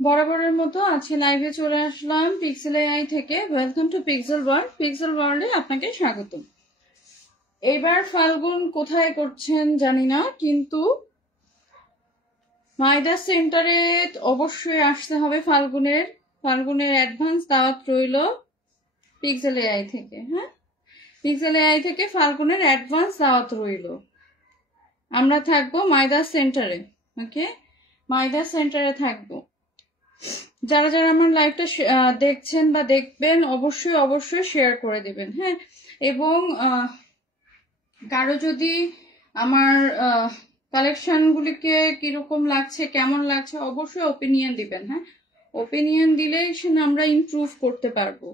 বরাবরের মতো আজকে লাইভে চলে আসলাম পিক্সেল এআই থেকে। Welcome to pixel world. Pixel ওয়ার্ল্ডে আপনাকে স্বাগতম। এবার ফাল্গুন কোথায় করছেন জানি না, কিন্তু মাইদা সেন্টারে অবশ্যই আসতে হবে। ফাল্গুনের অ্যাডভান্স দাওয়াত রইল পিক্সেল এআই থেকে। হ্যাঁ, পিক্সেল এআই থেকে ফাল্গুনের অ্যাডভান্স দাওয়াত রইল। আমরা থাকবো মাইদা সেন্টারে। ওকে, মাইদা সেন্টারে থাকবো। যারা যারা আমার লাইভটা দেখছেন বা দেখবেন অবশ্যই অবশ্যই শেয়ার করে দেবেন। হ্যাঁ, এবং কারো যদি আমার কালেকশনগুলিকে কিরকম লাগছে, কেমন লাগছে, অবশ্যই ওপিনিয়ন দিবেন। হ্যাঁ, ওপিনিয়ন দিলেই আমরা ইমপ্রুভ করতে পারবো।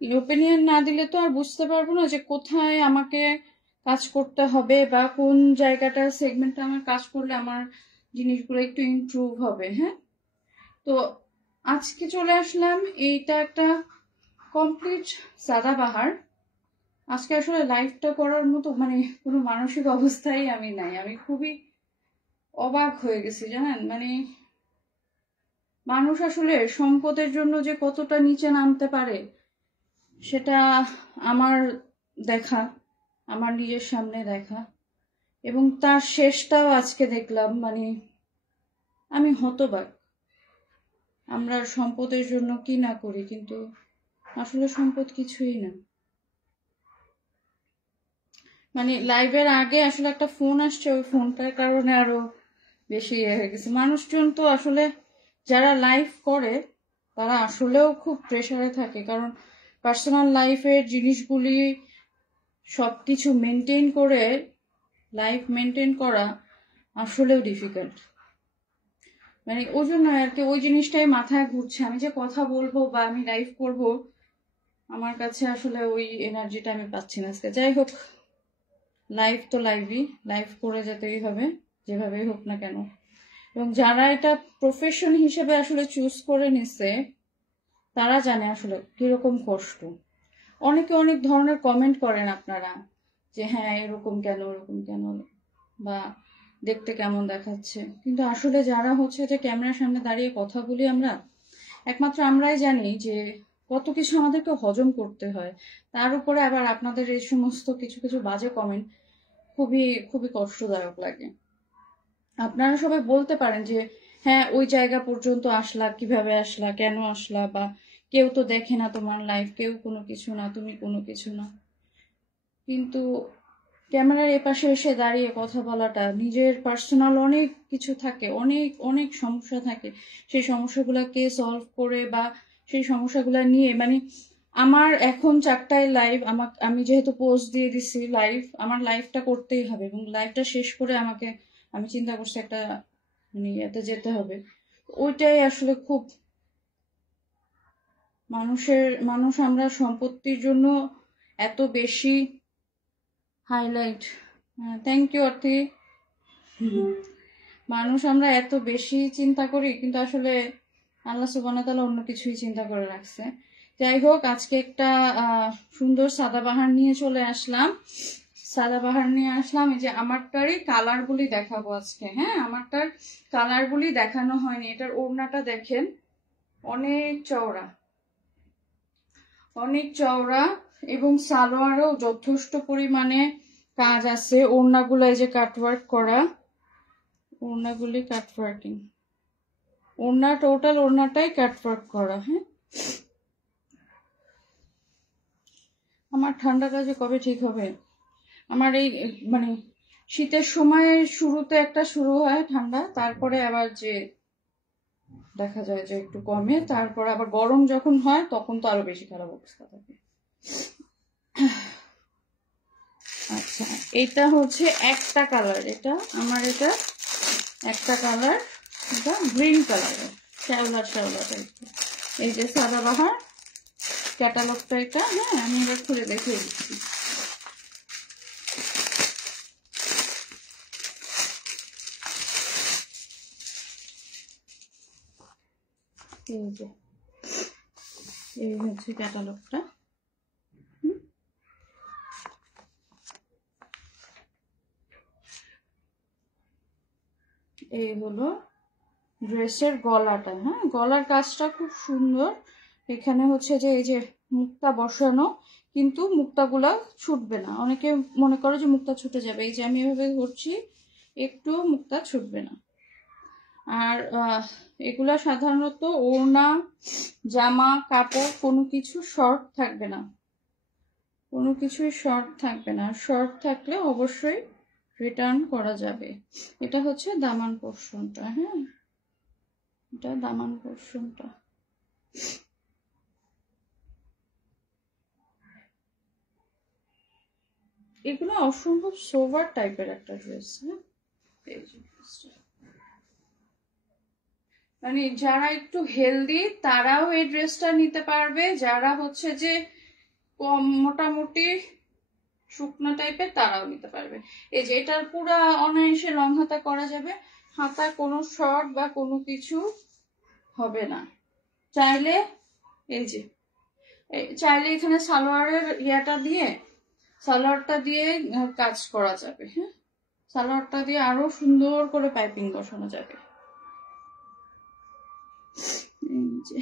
ওপিনিয়ন না দিলে তো আর বুঝতে পারবো না যে কোথায় আমাকে কাজ করতে হবে বা কোন জায়গাটা সেগমেন্টে আমার কাজ করলে আমার জিনিসগুলো একটু ইমপ্রুভ হবে। হ্যাঁ, তো আজকে চলে আসলাম। এইটা একটা কমপ্লিট সাদাবাহার। আজকে আসলে লাইভটা করার মতো কোনো মানসিক অবস্থায় আমি নাই। আমি খুবই অবাক হয়ে গেছি, জানেন। মানুষ আসলে সম্পদের জন্য যে কতটা নিচে নামতে পারে সেটা আমার দেখা, আমার নিজের সামনে দেখা, এবং তার শেষটাও আজকে দেখলাম। আমি হতবাক। আমরা সম্পদের জন্য কি না করি, কিন্তু আসলে সম্পদ কিছুই না। লাইভের আগে আসলে একটা ফোন আসছে, ওই ফোনটার কারণে আরো বেশি হয়ে গেছে। মানুষজন তো আসলে যারা লাইভ করে তারা আসলেও খুব প্রেসারে থাকে, কারণ পার্সোনাল লাইফের জিনিসগুলি সবকিছু মেনটেন করে লাইফ মেনটেন করা আসলেও ডিফিকাল্ট। ওই জন্য আর কি ওই জিনিসটাই মাথায় ঘুরছে। আমি যে কথা বলবো বা আমি লাইভ করব, আমার কাছে আসলে ওই এনার্জিটা আমি পাচ্ছি না আজকে। যাই হোক, লাইভ তো লাইভই, লাইভ করে যেতেই হবে যেভাবেই হোক না কেন। এবং যারা এটা প্রফেশন হিসেবে আসলে চুজ করে নিছে তারা জানে আসলে কিরকম কষ্ট। অনেকে অনেক ধরনের কমেন্ট করেন আপনারা, যে হ্যাঁ এরকম কেন, ওরকম কেন, বা দেখতে কেমন দেখাচ্ছে। কিন্তু আসলে যারা যে ক্যামেরার সামনে দাঁড়িয়ে কথা বলি আমরা, একমাত্র আমরাই জানি যে কত কিছু আমাদেরকে হজম করতে হয়। তার উপরে আবার আপনাদের এই সমস্ত কিছু কিছু বাজে কমেন্ট খুবই খুবই কষ্টদায়ক লাগে। আপনারা সবাই বলতে পারেন যে হ্যাঁ ওই জায়গা পর্যন্ত আসলা, কিভাবে আসলা, কেন আসলা, বা কেউ তো দেখে না তোমার লাইফ, কেউ কোনো কিছু না, তুমি কোনো কিছু না। কিন্তু ক্যামেরার এপাশে এসে দাঁড়িয়ে কথা বলাটা, নিজের পার্সোনাল অনেক কিছু থাকে, অনেক অনেক সমস্যা থাকে। সেই সমস্যাগুলোকে সলভ করে বা সেই সমস্যাগুলো নিয়ে আমার এখন 4টায় লাইভ, আমি যেহেতু পোস্ট দিয়ে দিছি লাইভ, আমার লাইভটা করতেই হবে এবং লাইভটা শেষ করে আমি চিন্তা করছি একটা এতে যেতে হবে। ওইটাই আসলে খুব মানুষ আমরা সম্পত্তির জন্য এত বেশি হাইলাইট। Thank you worthy. মানুষ আমরা এত বেশি চিন্তা করি, কিন্তু আসলে আল্লাহ সুবহানাহু ওয়া তাআলা অন্য কিছুই চিন্তা করে রাখছে। যাই হোক, আজকে একটা সুন্দর সাদাবাহার নিয়ে চলে আসলাম। এই যে আমারটারই কালারগুলি দেখাবো আজকে। হ্যাঁ, আমারটার কালারগুলি দেখানো হয়নি। এটার ওড়নাটা দেখেন, অনেক চওড়া, অনেক চওড়া, এবং সালোয়ারও যথেষ্ট পরিমাণে কাজ আছে। ওড়নাগুলো এই যে কাটওয়ার্ক করা, ওড়নাগুলি কাটওয়ার্কিং, টোটাল ওড়নাটাই কাটওয়ার্ক করা। হ্যাঁ, আমার ঠান্ডাটা যে কবে ঠিক হবে। আমার এই শীতের সময় শুরুতে একটা শুরু হয় ঠান্ডা, তারপরে আবার যে দেখা যায় যে একটু কমে, তারপর আবার গরম যখন হয় তখন তো আরো বেশি খারাপ অবস্থা থাকে। আচ্ছা, এটা একটা কালার, এটা একটা কালার, এটা গ্রিন কালারের শ্যাওলার টাইপের। এই যে সাদাবাহার ক্যাটালগটা এটা। হ্যাঁ, আমি এবার খুলে দেখিয়ে দিচ্ছি। এই হচ্ছে ক্যাটালগটা। এই হলো ড্রেসের গলাটা, হ্যাঁ গলার কাজটা খুব সুন্দর। এখানে হচ্ছে যে এই যে মুক্তা বসানো, কিন্তু মুক্তাগুলা ছুটবে না। অনেকে মনে করে যে মুক্তা ছুটে যাবে, এই যে আমি এভাবে করছি, একটুও মুক্তা ছুটবে না। আর এগুলা সাধারণত ওড়না, জামা কাপড় কোনো কিছু শর্ট থাকবে না, কোনো কিছুই শর্ট থাকবে না। শর্ট থাকলে অবশ্যই রিটার্ন করা যাবে। এটা হচ্ছে দামান পোর্শনটা, হ্যাঁ এটা দামান পোর্শনটা। এগুলো অসম্ভব সোভার টাইপের একটা ড্রেস, হ্যাঁ এই যে ড্রেসটা, মানে যারা একটু হেলদি তারাও এই ড্রেসটা নিতে পারবে, যারা হচ্ছে যে কম মোটামুটি শুকনো টাইপের তারাও নিতে পারবে। এই যে এটার পুরা অনায়াসে লং হাতা করা যাবে, হাতা কোনো শর্ট বা কোনো কিছু হবে না। চাইলে এই যে চাইলে এখানে সালোয়ারের সালোয়ারটা দিয়ে কাজ করা যাবে, হ্যাঁ সালোয়ারটা দিয়ে আরো সুন্দর করে পাইপিং বসানো যাবে। এই যে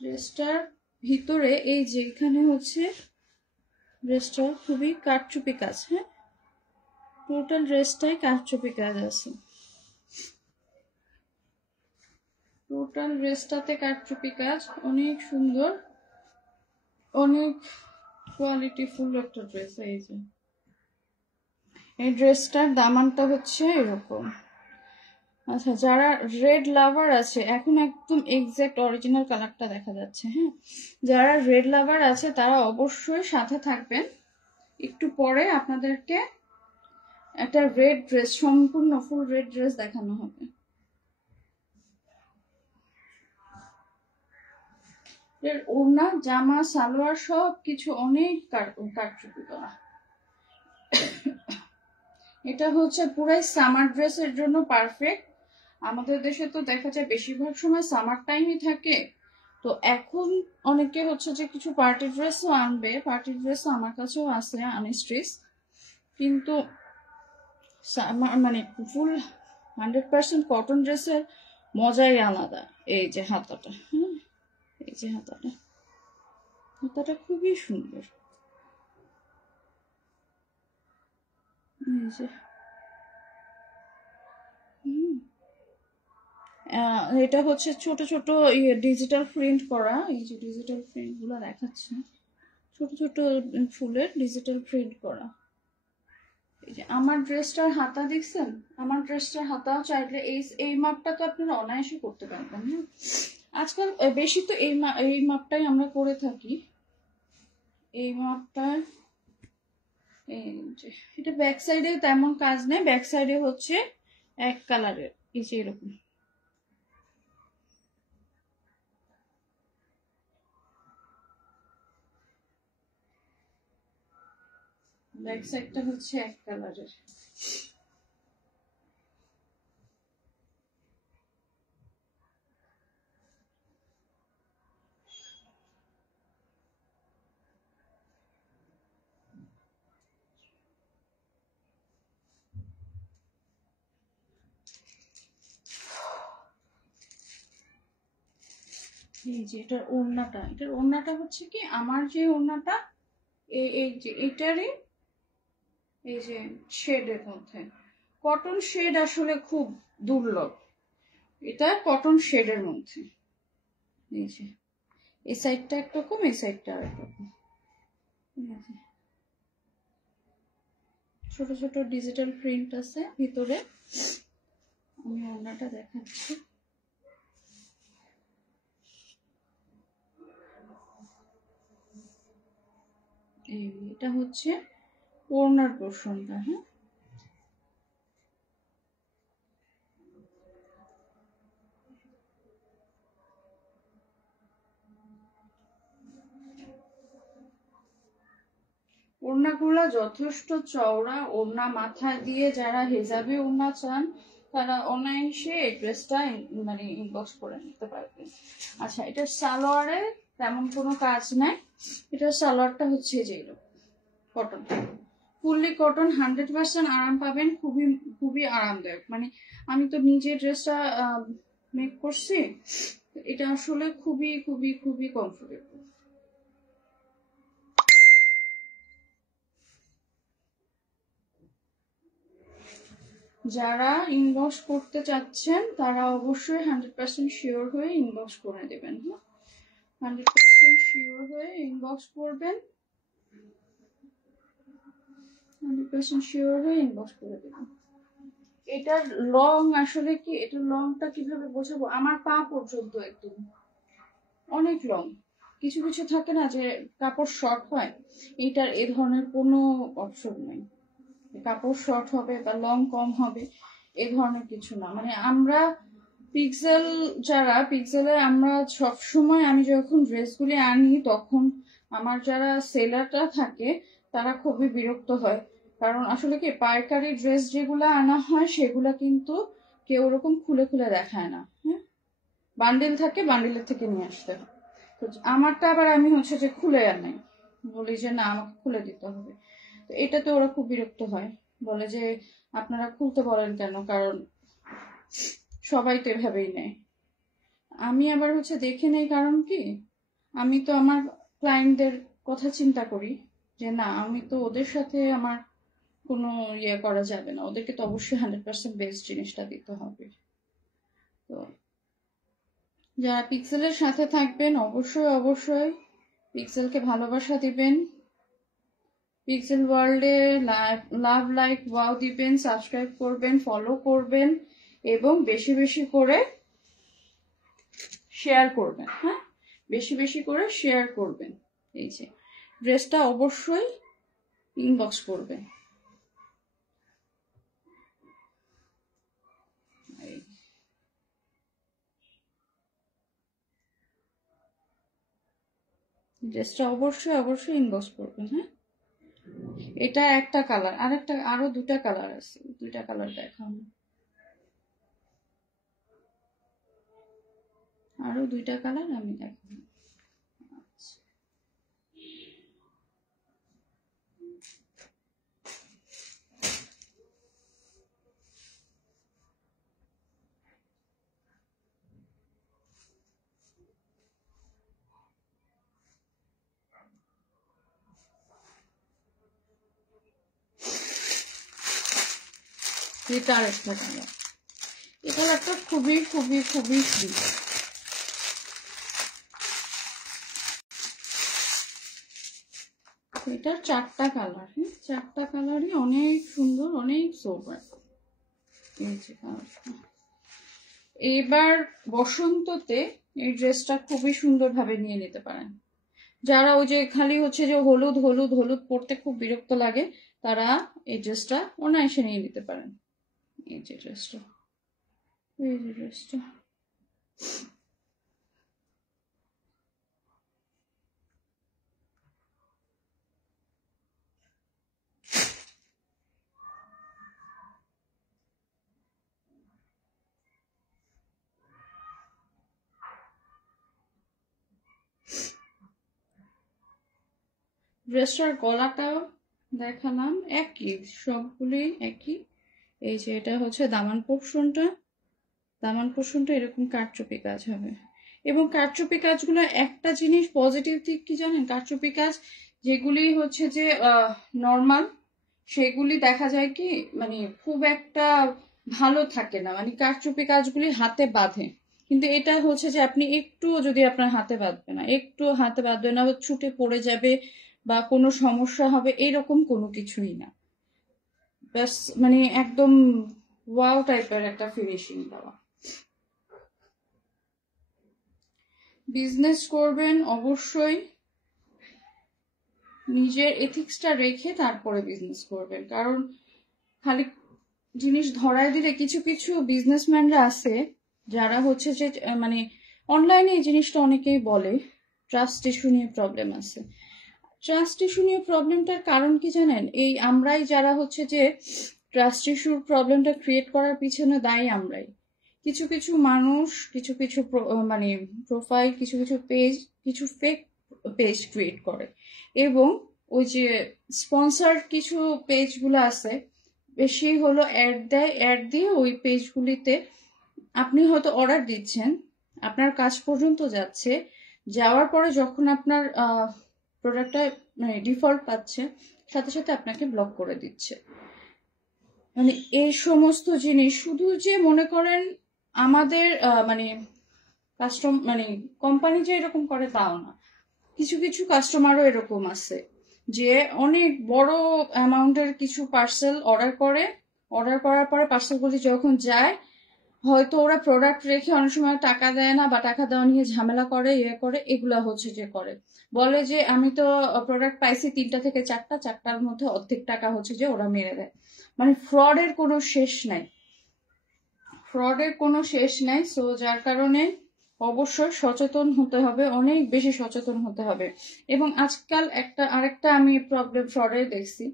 ড্রেসটার ভিতরে এই যে এখানে হচ্ছে ড্রেসটা খুবই কারচুপি কাজ, হ্যাঁ টোটাল ড্রেসটাই কারচুপি কাজ আছে, টোটাল ড্রেসটাতে কারচুপি কাজ, অনেক সুন্দর, অনেক কোয়ালিটি ফুল একটা ড্রেস। এই যে এই ড্রেসটার দামানটা হচ্ছে এরকম। আচ্ছা যারা রেড লাভার আছে, এখন একদম এক্সাক্ট অরিজিনাল কালারটা দেখা যাচ্ছে, হ্যাঁ যারা রেড লাভার আছে তারা অবশ্যই সাথে থাকবেন। একটু পরে আপনাদেরকে একটা রেড ড্রেস, সম্পূর্ণ ফুল রেড ড্রেস দেখানো হবে। এর ওড়না, জামা, সালোয়ার সব কিছু অনেক কারচুপি করা। এটা হচ্ছে পুরাই সামার ড্রেসের জন্য পারফেক্ট। আমাদের দেশে তো দেখা যায় বেশিরভাগ সময় সামার টাইমই থাকে, তো এখন অনেকে হচ্ছে যে কিছু পার্টি ড্রেসও আনবে, পার্টি ড্রেস আমার কাছেও আছে আনস্ট্রিচ, কিন্তু মানে ফুল 100% কটন ড্রেসের মজাই আলাদা। এই যে হাতাটা, হ্যাঁ এই যে হাতাটা, হাতাটা খুবই সুন্দর। এই যে এটা হচ্ছে ছোট ছোট ডিজিটাল প্রিন্ট করা, এই যে ডিজিটাল প্রিন্ট গুলো দেখাচ্ছে, ছোট ছোট ফুলের ডিজিটাল প্রিন্ট করা। এই যে আমার ড্রেসটার হাতা দেখছেন, আমার ড্রেসটার হাতাও চাইলে এই মাপটা তো আপনারা অনায়াসে করতে পারবেন, হ্যাঁ আজকাল বেশি তো এই মাপটাই আমরা করে থাকি। এই মাপটা এই যে এটা ব্যাক সাইডে তেমন কাজ নেই, ব্যাক সাইডে হচ্ছে এক কালারের, এই যে এরকম ব্যাক সাইডটা হচ্ছে এক কালারের। এই যে এটার ওড়নাটা হচ্ছে কি, আমার যে ওড়নাটা এই যে এটারই এই যে শেডের মধ্যে, কটন শেড আসলে খুব দুর্লভ, এটা কটন শেডের মধ্যে। এই যে এই সাইডটা একরকম, এই সাইডটা আরেকরকম। ছোট ছোট ডিজিটাল প্রিন্ট আছে ভিতরে। আমি ওড়নাটা দেখাচ্ছি, এটা হচ্ছে ওড়নার পোর্শনটা, হ্যাঁ ওড়নাগুলা যথেষ্ট চওড়া, ওড়না মাথা দিয়ে যারা হেজাবি ওড়না চান তারা অনায়াসে এই ড্রেসটা মানে ইনবক্স করে নিতে পারবে। আচ্ছা এটা সালোয়ারে তেমন কোনো কাজ নাই, এটা সালোয়ারটা হচ্ছে যে কটন, ফুললি কটন, 100% আরাম পাবেন, খুবই খুবই আরামদায়ক। মানে আমি তো নিজে ড্রেসটা মেক করছি, এটা আসলে খুবই খুবই খুবই কমফোর্টেবল। যারা ইনবক্স করতে চাচ্ছেন তারা অবশ্যই 100% শিওর হয়ে ইনবক্স করে দেবেন। 100% শিওর হয়ে ইনবক্স করবেন, 100% শিওর হয়ে ইনবক্স করে দেবেন। এটার লং আসলে কি, এটার লংটা কিভাবে বোঝাবো, আমার পা পর্যন্ত একদম অনেক লং। কিছু কিছু থাকে না যে কাপড় শর্ট হয়, এইটার এ ধরনের কোনো অপশন নেই। কাপড় শর্ট হবে বা লং কম হবে এ ধরনের কিছু না। মানে আমরা পিক্সেল, যারা পিক্সেলে আমরা সবসময়, আমি যখন ড্রেসগুলি আনি তখন আমার যারা সেলারটা থাকে তারা খুবই বিরক্ত হয়। কারণ আসলে কি পাইকারি ড্রেস যেগুলো আনা হয় সেগুলা কিন্তু কেউ ওরকম খুলে খুলে দেখায় না। হ্যাঁ, বান্ডেল থাকে, বান্ডেলের থেকে নিয়ে আসতে হয়। তো আমারটা আবার আমি হচ্ছে যে খুলে আনাই, বলি যে না আমাকে খুলে দিতে হবে। তো এটাতে ওরা খুব বিরক্ত হয়, বলে যে আপনারা খুলতে বলেন কেন, কারণ সবাই তো এভাবেই নেয়। আমি আবার হচ্ছে দেখে নেই, কারণ কি আমি তো আমার ক্লায়েন্টদের কথা চিন্তা করি, যে না আমি তো ওদের সাথে আমার কোনো ইয়ে করা যাবে না, ওদেরকে তো অবশ্যই 100% বেস্ট জিনিসটা দিতে হবে। তো যারা পিক্সেলের সাথে থাকবেন অবশ্যই অবশ্যই পিক্সেলকে ভালোবাসা দিবেন, পিক্সেল ওয়ার্ল্ডে লাভ লাইক ওয়াও দিবেন, সাবস্ক্রাইব করবেন, ফলো করবেন এবং বেশি বেশি করে শেয়ার করবেন। হ্যাঁ, বেশি বেশি করে শেয়ার করবেন। এই যে ড্রেসটা অবশ্যই ইনবক্স করবেন। ড্রেসটা অবশ্যই অবশ্যই ইনবক্স করবেন। হ্যাঁ, এটা একটা কালার, আরেকটা আরো দুটা কালার আছে, দুইটা কালার দেখাবো, আরো দুইটা কালার আমি দেখাবো। এটা আরেকটা কালার, এই কালারটা খুবই খুবই খুবই ফ্রি। এটার চারটা কালার, হ্যাঁ চারটা কালারই অনেক সুন্দর, অনেক সোবার। এই যে কালারটা, এবার বসন্ততে এই ড্রেসটা খুবই সুন্দরভাবে নিয়ে নিতে পারেন। যারা ওই যে খালি হচ্ছে যে হলুদ হলুদ হলুদ পরতে খুব বিরক্ত লাগে, তারা এই ড্রেসটা অনায়াসে নিয়ে নিতে পারেন। এই যে ড্রেসটা, এই যে ড্রেসটা, ড্রেসটার গলাটাও দেখালাম একই, সবগুলি একই। এই যে এটা হচ্ছে দামান পোর্শনটা, দামান পোর্শনটা এরকম কারচুপি কাজ হবে। এবং কারচুপি কাজগুলো একটা জিনিস পজিটিভ দিক কি জানেন, কারচুপি কাজ যেগুলি হচ্ছে যে নর্মাল, সেগুলি দেখা যায় কি মানে খুব একটা ভালো থাকে না, মানে কারচুপি কাজগুলি হাতে বাঁধে। কিন্তু এটা হচ্ছে যে আপনি একটুও যদি আপনার হাতে বাঁধবে না, একটু হাতে বাঁধবে না, ছুটে পড়ে যাবে বা কোনো সমস্যা হবে এরকম কোনো কিছুই না। ব্যাস মানে একদম ওয়াও টাইপের একটা ফিনিশিং দেওয়া। বিজনেস করবেন অবশ্যই নিজের এথিক্সটা রেখে তারপরে বিজনেস করবেন, কারণ খালি জিনিস ধরায় দিলে, কিছু কিছু বিজনেসম্যানরা আছে যারা হচ্ছে যে মানে অনলাইনে এই জিনিসটা অনেকেই বলে ট্রাস্ট ইস্যু নিয়ে প্রবলেম আছে। ট্রাস্ট ইস্যু নিয়ে প্রবলেমটার কারণ কি জানেন, এই আমরাই যারা হচ্ছে যে ট্রাস্ট ইস্যুর প্রবলেমটা ক্রিয়েট করার পিছনে দায়ী আমরাই। কিছু কিছু মানুষ, কিছু কিছু মানে প্রোফাইল, কিছু কিছু পেজ, কিছু ফেক পেজ ক্রিয়েট করে এবং ওই যে স্পন্সর কিছু পেজগুলো আছে, বেশি হলো অ্যাড দেয়, অ্যাড দিয়ে ওই পেজগুলিতে আপনি হয়তো অর্ডার দিচ্ছেন, আপনার কাজ পর্যন্ত যাচ্ছে, যাওয়ার পরে যখন আপনার প্রোডাক্টটা মানে ডিফল্ট পাচ্ছে, সাথে সাথে আপনাকে ব্লক করে দিচ্ছে। মানে এই সমস্ত জিনিস শুধু যে মনে করেন আমাদের মানে মানে কোম্পানি যে এরকম করে তাও না, কিছু কিছু কাস্টমারও এরকম আছে যে অনেক বড় অ্যামাউন্টের কিছু পার্সেল অর্ডার করে, অর্ডার করার পরে পার্সেলগুলি যখন যায়, হয়তো ওরা প্রোডাক্ট রেখে অনেক সময় টাকা দেয় না, বা টাকা দেওয়া নিয়ে ঝামেলা করে, করে এগুলা হচ্ছে যে করে, বলে যে আমি তো প্রোডাক্ট পাইছি 3টা থেকে 4টা, 4টার মধ্যে অর্ধেক টাকা হচ্ছে যে ওরা মেরে দেয়। মানে ফ্রডের কোনো শেষ নাই, ফ্রডের কোনো শেষ নাই। সো যার কারণে অবশ্যই সচেতন হতে হবে, অনেক বেশি সচেতন হতে হবে। এবং আজকাল আরেকটা আমি প্রবলেম ফ্রডে দেখছি,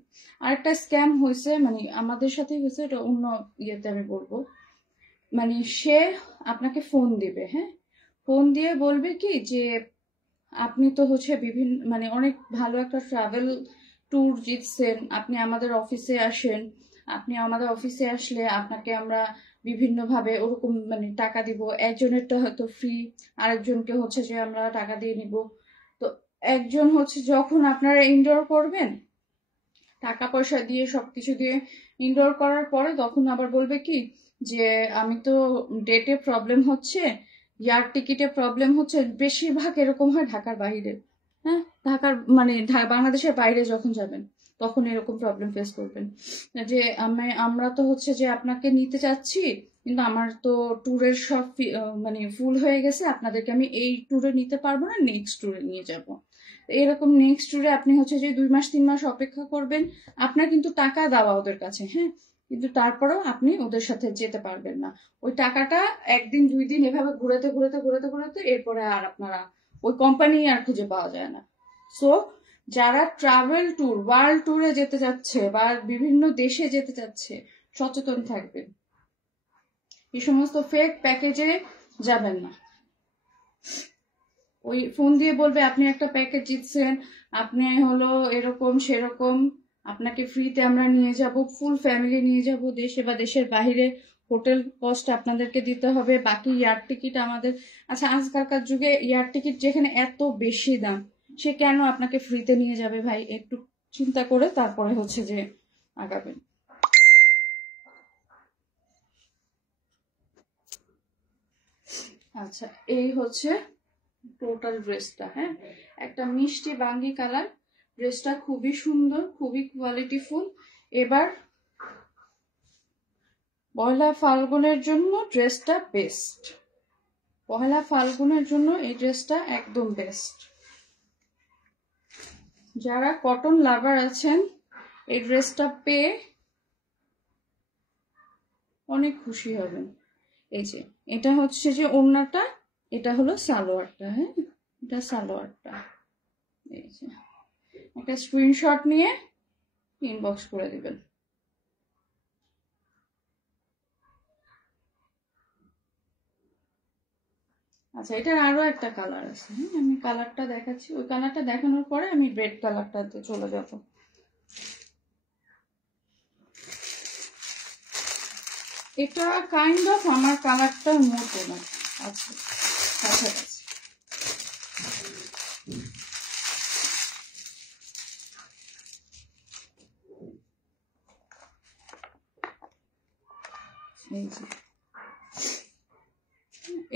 আরেকটা স্ক্যাম হয়েছে, মানে আমাদের সাথেই হয়েছে, এটা অন্য ইয়েতে আমি বলবো। মানে সে আপনাকে ফোন দিবে, হ্যাঁ, ফোন দিয়ে বলবে কি যে আপনি তো হচ্ছে বিভিন্ন মানে অনেক ভালো একটা ট্রাভেল ট্যুর জিতছেন, আপনি আমাদের অফিসে আসেন, আপনি আমাদের অফিসে আসলে আপনাকে আমরা বিভিন্নভাবে ওরকম মানে টাকা দিব, একজনেরটা হয়তো ফ্রি, আরেকজনকে হচ্ছে যে আমরা টাকা দিয়ে নিব। তো একজন হচ্ছে যখন আপনারা ইনডোর করবেন, টাকা পয়সা দিয়ে সবকিছু দিয়ে ইনডোর করার পরে, তখন আবার বলবে কি যে আমি তো ডেটে প্রবলেম হচ্ছে, এয়ার টিকিটে প্রবলেম হচ্ছে, বেশিরভাগ এরকম হয় ঢাকার বাইরে। হ্যাঁ, ঢাকার মানে বাংলাদেশের বাইরে যখন যাবেন তখন এরকম প্রবলেম ফেস করবেন যে আমরা তো হচ্ছে যে আপনাকে নিতে চাচ্ছি, কিন্তু আমার তো ট্যুরের সব মানে ফুল হয়ে গেছে, আপনাদেরকে আমি এই ট্যুরে নিতে পারবো না, নেক্সট ট্যুরে নিয়ে যাব। এরকম নেক্সট ট্যুরে আপনি হচ্ছে যে 2 মাস 3 মাস অপেক্ষা করবেন, আপনার কিন্তু টাকা দেওয়া ওদের কাছে, হ্যাঁ, কিন্তু তারপরেও আপনি ওদের সাথে যেতে পারবেন না। ওই টাকাটা 1 দিন 2 দিন এভাবে ঘুরেতে ঘুরেতে ঘুরেতে ঘুরেতে এরপরে আর আপনারা ওই কোম্পানি আর খুঁজে পাওয়া যায় না। সো যারা ট্রাভেল ট্যুর ওয়ার্ল্ড ট্যুরে যেতে যাচ্ছে বা বিভিন্ন দেশে যেতে যাচ্ছে, সচেতন থাকবেন, এই সমস্ত ফেক প্যাকেজে যাবেন না। ওই ফোন দিয়ে বলবে আপনি একটা প্যাকেজ জিতছেন, আপনি হলো এরকম সেরকম, আপনাকে ফ্রিতে আমরা নিয়ে যাব, ফুল ফ্যামিলি নিয়ে যাব দেশে বা দেশের বাইরে, হোটেল কস্ট আপনাদেরকে দিতে হবে, বাকি এয়ার টিকিট আমাদের। আচ্ছা, আজকালকার যুগে এয়ার টিকিট যেখানে এত বেশি দাম, সে কেন আপনাকে ফ্রিতে নিয়ে যাবে ভাই? একটু চিন্তা করে তারপরে হচ্ছে যে আগাবেন। আচ্ছা, এই হচ্ছে টোটাল ড্রেসটা, হ্যাঁ, একটা মিষ্টি বাঙ্গি কালার, ড্রেসটা খুবই সুন্দর, খুবই কোয়ালিটিফুল। এবার পয়লা ফাল্গুনের জন্য ড্রেসটা বেস্ট, পয়লা ফাল্গুনের জন্য এই ড্রেসটা একদম বেস্ট। যারা কটন লাভার আছেন, এই ড্রেসটা পেয়ে অনেক খুশি হবেন। এই যে এটা হচ্ছে যে ওড়নাটা, এটা হলো সালোয়ারটা, হ্যাঁ, এটা সালোয়ারটা। এই যে একটা স্ক্রিনশট নিয়ে ইনবক্স করে দিবেন। আচ্ছা, এটার আরো একটা কালার আছে, হ্যাঁ, আমি কালারটা দেখাচ্ছি, ওই কালারটা দেখানোর পরে আমি রেড কালারটাতে চলে যাব। এটা কাইন্ড অফ আমার কালারটার মতো না, আচ্ছা কাছাকাছি।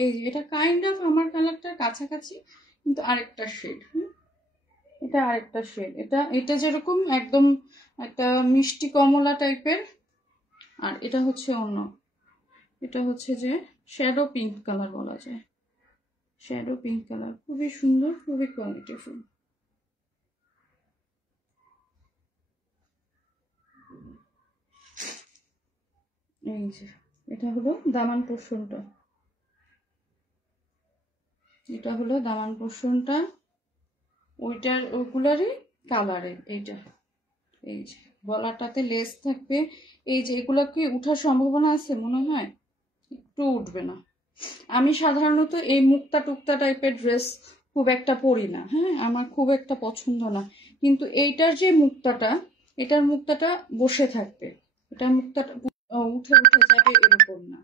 এই যে এটা কাইন্ড অফ আমার কালারটার কাছাকাছি, কিন্তু আরেকটা শেড, এটা আরেকটা শেড, এটা এটা যেরকম একদম একটা মিষ্টি কমলা টাইপের, আর এটা হচ্ছে অন্য, এটা হচ্ছে যে শ্যাডো পিঙ্ক কালার বলা যায়, শ্যাডো পিঙ্ক কালার, খুবই সুন্দর, খুবই কোয়ালিটিফুল। এই যে এটা হলো দামান পোর্শনটা, এটা হলো দামান পোর্শনটা, ওইটার ওইগুলারই কালারের এইটা। এই যে গলাটাতে লেস থাকবে, এই যে এগুলো কি উঠার সম্ভাবনা আছে? মনে হয় একটু উঠবে না। আমি সাধারণত এই মুক্তা টুক্তা টাইপের ড্রেস খুব একটা পরি না, হ্যাঁ, আমার খুব একটা পছন্দ না, কিন্তু এইটার যে মুক্তাটা, এটার মুক্তাটা বসে থাকবে, এটার মুক্তাটা উঠে উঠে যাবে এরকম না।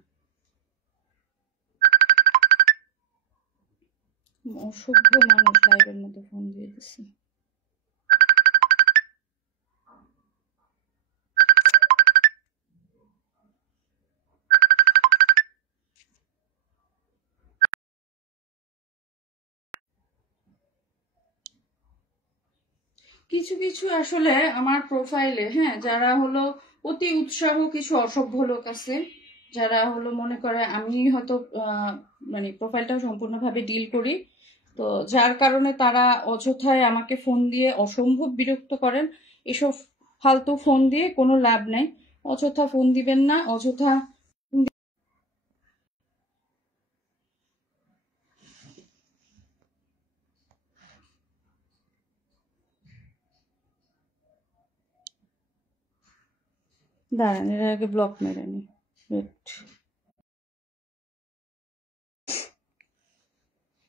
অসভ্য মানুষ লাইভের মধ্যে ফোন দিয়ে দিচ্ছে। কিছু কিছু আসলে আমার প্রোফাইলে, হ্যাঁ, যারা হলো অতি উৎসাহ কিছু অসভ্য লোক আছে, যারা হলো মনে করে আমি হয়তো মানে প্রোফাইলটা সম্পূর্ণভাবে ডিল করি, তো যার কারণে তারা অযথায় আমাকে ফোন দিয়ে অসম্ভব বিরক্ত করেন। এসব ফালতু ফোন দিয়ে কোনো লাভ নেই, অযথা ফোন দিবেন না, অযথা। দাঁড়ান, এর আগে ব্লক মেরে নি।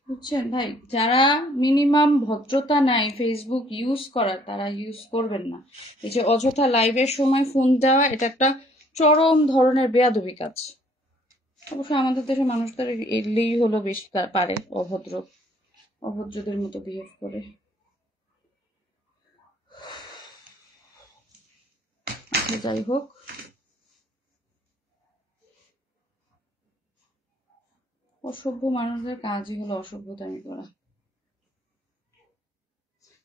বুঝছেন ভাই, যারা মিনিমাম ভদ্রতা নাই ফেসবুক ইউজ করার, তারা ইউজ করবেন না। এই যে অযথা লাইভের সময় ফোন দেওয়া, এটা একটা চরম ধরনের বেয়াদবি কাজ। অবশ্য আমাদের দেশের মানুষদের এগুলোই হলো বেশি পারে, অভদ্রদের মতো বিহেভ করে। আচ্ছা, যাই হোক, অসভ্য মানুষদের কাজই হলো অসভ্যতামি করা।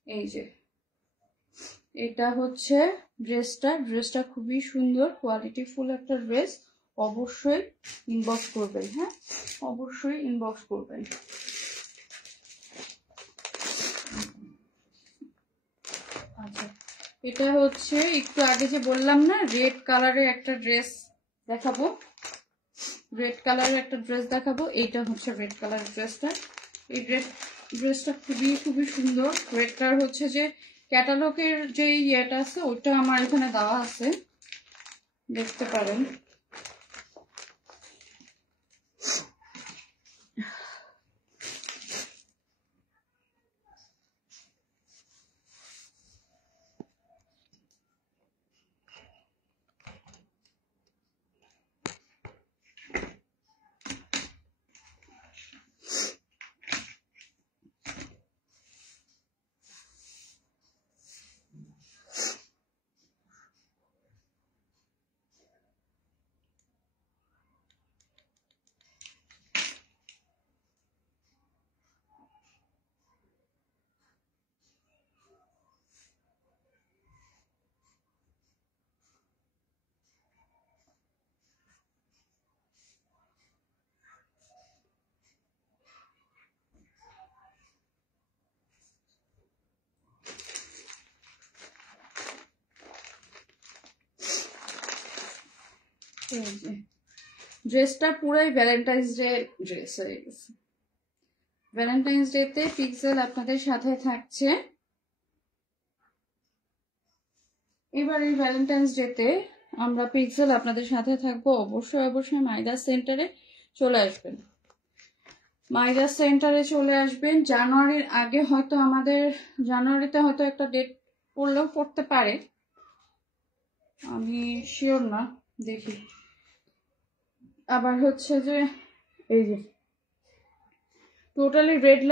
এই যে এটা হচ্ছে ড্রেসটা খুবই সুন্দর, কোয়ালিটিফুল একটা ড্রেস। অবশ্যই ইনবক্স করবেন, হ্যাঁ, অবশ্যই ইনবক্স করবেন। আচ্ছা, এটা হচ্ছে একটু আগে যে বললাম না, রেড কালারের একটা ড্রেস দেখাবো, এইটা হচ্ছে রেড কালারের ড্রেসটা। এই ড্রেসটা খুবই খুবই সুন্দর। রেড কালার হচ্ছে যে ক্যাটালগের যে ইয়েটা আছে, ওইটা আমার এখানে দেওয়া আছে, দেখতে পারেন। ড্রেসটা পুরাই ভ্যালেন্টাইন্স ডে ড্রেস হয়ে গেছে। ভ্যালেন্টাইন্স ডেতে পিক্সেল আপনাদের সাথে থাকছে। এবার এই ভ্যালেন্টাইন্স ডেতে আমরা পিক্সেল আপনাদের সাথে থাকবো। অবশ্যই অবশ্যই মাইদাস সেন্টারে চলে আসবেন, মাইদাস সেন্টারে চলে আসবেন। জানুয়ারির আগে হয়তো জানুয়ারিতে হয়তো একটা ডেট পড়লেও পড়তে পারে, আমি শিওর না, দেখি। আবার হচ্ছে যে এই যে টোটালি রেড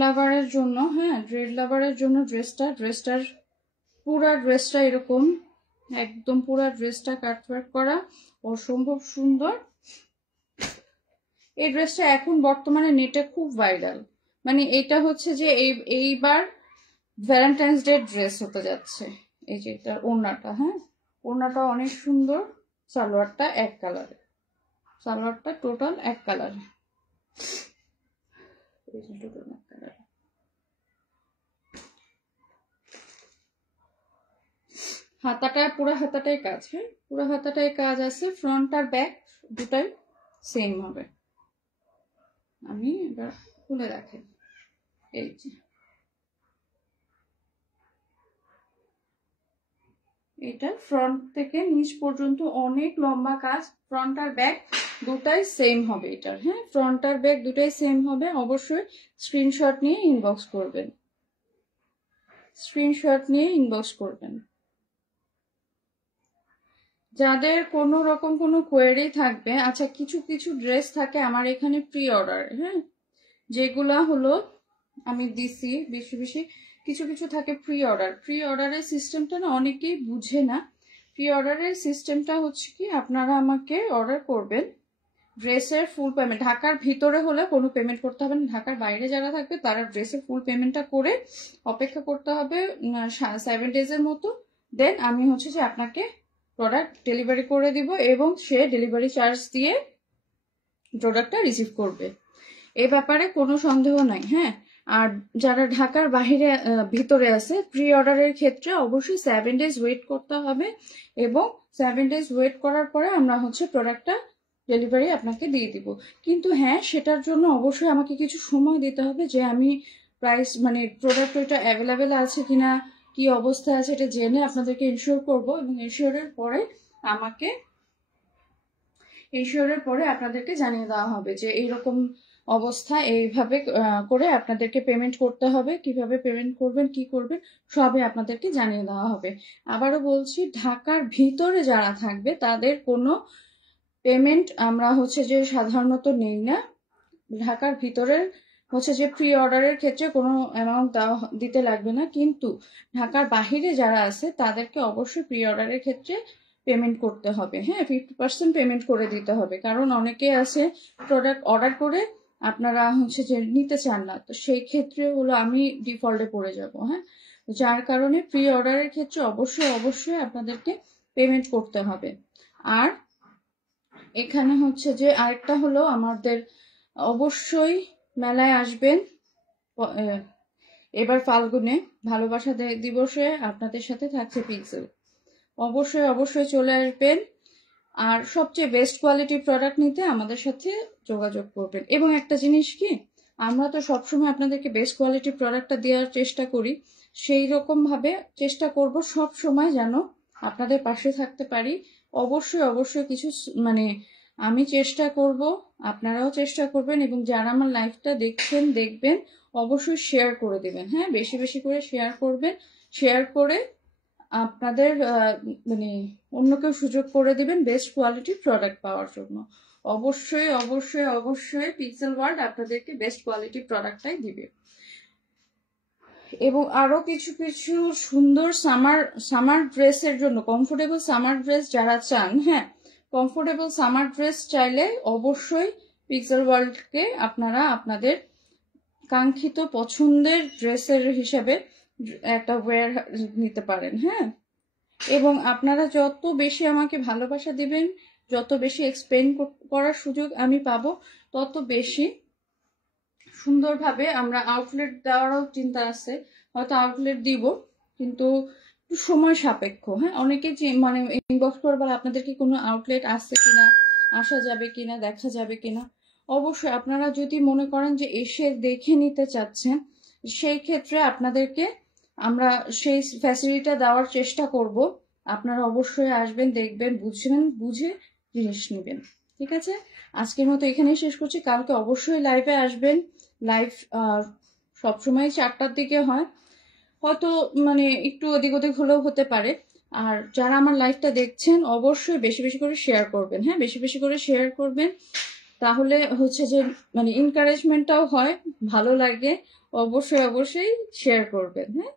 লাভারের জন্য, হ্যাঁ, রেড লাভারের জন্য ড্রেসটার পুরা ড্রেসটা এরকম, একদম পুরা ড্রেসটা কাটওয়ার্ক করা, অসম্ভব সুন্দর। এই ড্রেসটা এখন বর্তমানে নেটে খুব ভাইরাল। মানে এটা হচ্ছে যে এইবার ভ্যালেন্টাইন্স ডে ড্রেস হতে যাচ্ছে। এই যে এটার ওড়নাটা, হ্যাঁ, ওড়নাটা অনেক সুন্দর। সালোয়ারটা এক কালারে, সালোয়ারটা টোটাল এক কালারে, হাতাটা পুরো হাতাটাই কাজ, হ্যাঁ, পুরো হাতাটাই কাজ আছে। ফ্রন্ট আর ব্যাক দুটাই সেম হবে। আমি এবার খুলে রাখি। এই যে এটা ফ্রন্ট থেকে নিচ পর্যন্ত অনেক লম্বা কাজ, ফ্রন্ট আর ব্যাক দুটাই সেম হবে এটার, হ্যাঁ, ফ্রন্ট আর ব্যাক দুটাই সেম হবে। অবশ্যই স্ক্রিনশট নিয়ে ইনবক্স করবেন। স্ক্রিনশট নিয়ে ইনবক্স করবেন। যাদের কোনো রকম কোনো কোয়েরি থাকবে, আচ্ছা কিছু কিছু ড্রেস থাকে আমার এখানে প্রি অর্ডার, হ্যাঁ, যেগুলা হলো আমি দিছি বেশি বেশি, কিছু কিছু থাকে প্রি অর্ডার। প্রি অর্ডারের সিস্টেমটা না অনেকেই বুঝে না। প্রি অর্ডারের সিস্টেমটা হচ্ছে কি, আপনারা আমাকে অর্ডার করবেন, ড্রেসের ফুল পেমেন্ট, ঢাকার ভিতরে হলে কোনো পেমেন্ট করতে হবে না, ঢাকার বাইরে যারা থাকবে তারা ড্রেসের ফুল পেমেন্টটা করে অপেক্ষা করতে হবে 7 ডেজের মতো। দেন আমি হচ্ছে যে আপনাকে প্রোডাক্ট ডেলিভারি করে দিব এবং সে ডেলিভারি চার্জ দিয়ে প্রোডাক্টটা রিসিভ করবে। এই ব্যাপারে কোনো সন্দেহ নাই, হ্যাঁ। আর যারা ঢাকার বাহিরে ভিতরে আছে, প্রি অর্ডারের ক্ষেত্রে অবশ্যই 7 ডেজ ওয়েট করতে হবে এবং 7 ডেজ ওয়েট করার পরে আমরা হচ্ছে প্রোডাক্টটা ডেলিভারি আপনাকে দিয়ে দিব। কিন্তু হ্যাঁ, সেটার জন্য অবশ্যই আমাকে কিছু সময় দিতে হবে, যে আমি প্রাইস মানে প্রোডাক্ট ওইটা অ্যাভেলেবেল আছে কিনা, কি অবস্থা আছে এটা জেনে আপনাদেরকে ইনশিওর করব এবং ইনশিওরের পরে আপনাদেরকে জানিয়ে দেওয়া হবে যে এইরকম অবস্থা, এইভাবে করে আপনাদেরকে পেমেন্ট করতে হবে, কিভাবে পেমেন্ট করবেন কি করবেন সবই আপনাদেরকে জানিয়ে দেওয়া হবে। আবারও বলছি, ঢাকার ভিতরে যারা থাকবে তাদের কোনো পেমেন্ট আমরা হচ্ছে যে সাধারণত নেই না। ঢাকার ভিতরের হচ্ছে যে প্রি অর্ডারের ক্ষেত্রে কোনো অ্যামাউন্ট দিতে লাগবে না, কিন্তু ঢাকার বাহিরে যারা আছে তাদেরকে অবশ্যই প্রি অর্ডারের ক্ষেত্রে পেমেন্ট করতে হবে, হ্যাঁ, 50% পেমেন্ট করে দিতে হবে। কারণ অনেকে আছে প্রোডাক্ট অর্ডার করে আপনারা হচ্ছে যে নিতে চান না, তো সেই ক্ষেত্রে হলো আমি ডিফল্টে পড়ে যাব, হ্যাঁ। যার কারণে প্রি অর্ডারের ক্ষেত্রে অবশ্যই অবশ্যই আপনাদেরকে পেমেন্ট করতে হবে। আর এখানে হচ্ছে যে আরেকটা হলো, আমাদের অবশ্যই মেলায় আসবেন এবার ফাল্গুনে, ভালোবাসা দিবসে আপনাদের সাথে থাকছে পিক্সেল। অবশ্যই অবশ্যই চলে আসবেন আর সবচেয়ে বেস্ট কোয়ালিটির প্রোডাক্ট নিতে আমাদের সাথে যোগাযোগ করবেন। এবং একটা জিনিস কি, আমরা তো সবসময় আপনাদেরকে বেস্ট কোয়ালিটির প্রোডাক্টটা দেওয়ার চেষ্টা করি, সেই রকম ভাবে চেষ্টা করব সব সময় যেন আপনাদের পাশে থাকতে পারি। অবশ্যই অবশ্যই কিছু মানে আমি চেষ্টা করব, আপনারাও চেষ্টা করবেন এবং যারা আমার লাইভটা দেখবেন অবশ্যই শেয়ার করে দেবেন, হ্যাঁ, বেশি বেশি করে শেয়ার করবেন। শেয়ার করে আপনাদের মানে অন্যকেও সুযোগ করে দিবেন বেস্ট কোয়ালিটির প্রোডাক্ট পাওয়ার জন্য। অবশ্যই অবশ্যই অবশ্যই পিক্সেল ওয়ার্ল্ড আপনাদেরকে বেস্ট কোয়ালিটির প্রোডাক্টটাই দিবে। এবং আরো কিছু কিছু সুন্দর সামার ড্রেসের জন্য, কমফোর্টেবল সামার ড্রেস যারা চান, হ্যাঁ, কমফোর্টেবল সামার ড্রেস চাইলে অবশ্যই পিক্সেল ওয়ার্ল্ডকে আপনারা আপনাদের কাঙ্ক্ষিত পছন্দের ড্রেসের হিসেবে একটা ওয়্যার নিতে পারেন, হ্যাঁ। এবং আপনারা যত বেশি আমাকে ভালোবাসা দিবেন, যত বেশি এক্সপ্লেন করার সুযোগ আমি পাবো, তত বেশি সুন্দরভাবে আমরা আউটলেট দেওয়ারও চিন্তা আছে, হয়তো আউটলেট দিব কিন্তু একটু সময় সাপেক্ষ, হ্যাঁ। অনেকে মানে ইনবক্স করবার আপনাদেরকে কোনো আউটলেট আসছে কিনা, আসা যাবে কিনা, দেখা যাবে কিনা। অবশ্যই আপনারা যদি মনে করেন যে এসে দেখে নিতে চাচ্ছেন, সেই ক্ষেত্রে আপনাদেরকে আমরা সেই ফ্যাসিলিটিটা দেওয়ার চেষ্টা করব। আপনারা অবশ্যই আসবেন, দেখবেন, বুঝে জিনিস নেবেন, ঠিক আছে। আজকের মতো এখানেই শেষ করছি। কালকে অবশ্যই লাইভে আসবেন। লাইভ সবসময় 4টার দিকে হয়, হয়তো মানে একটু ওদিক ওদিক হলেও হতে পারে। আর যারা আমার লাইভটা দেখছেন অবশ্যই বেশি বেশি করে শেয়ার করবেন, হ্যাঁ, বেশি বেশি করে শেয়ার করবেন, তাহলে হচ্ছে যে মানে এনকারেজমেন্টটাও হয়, ভালো লাগে। অবশ্যই অবশ্যই শেয়ার করবেন, হ্যাঁ।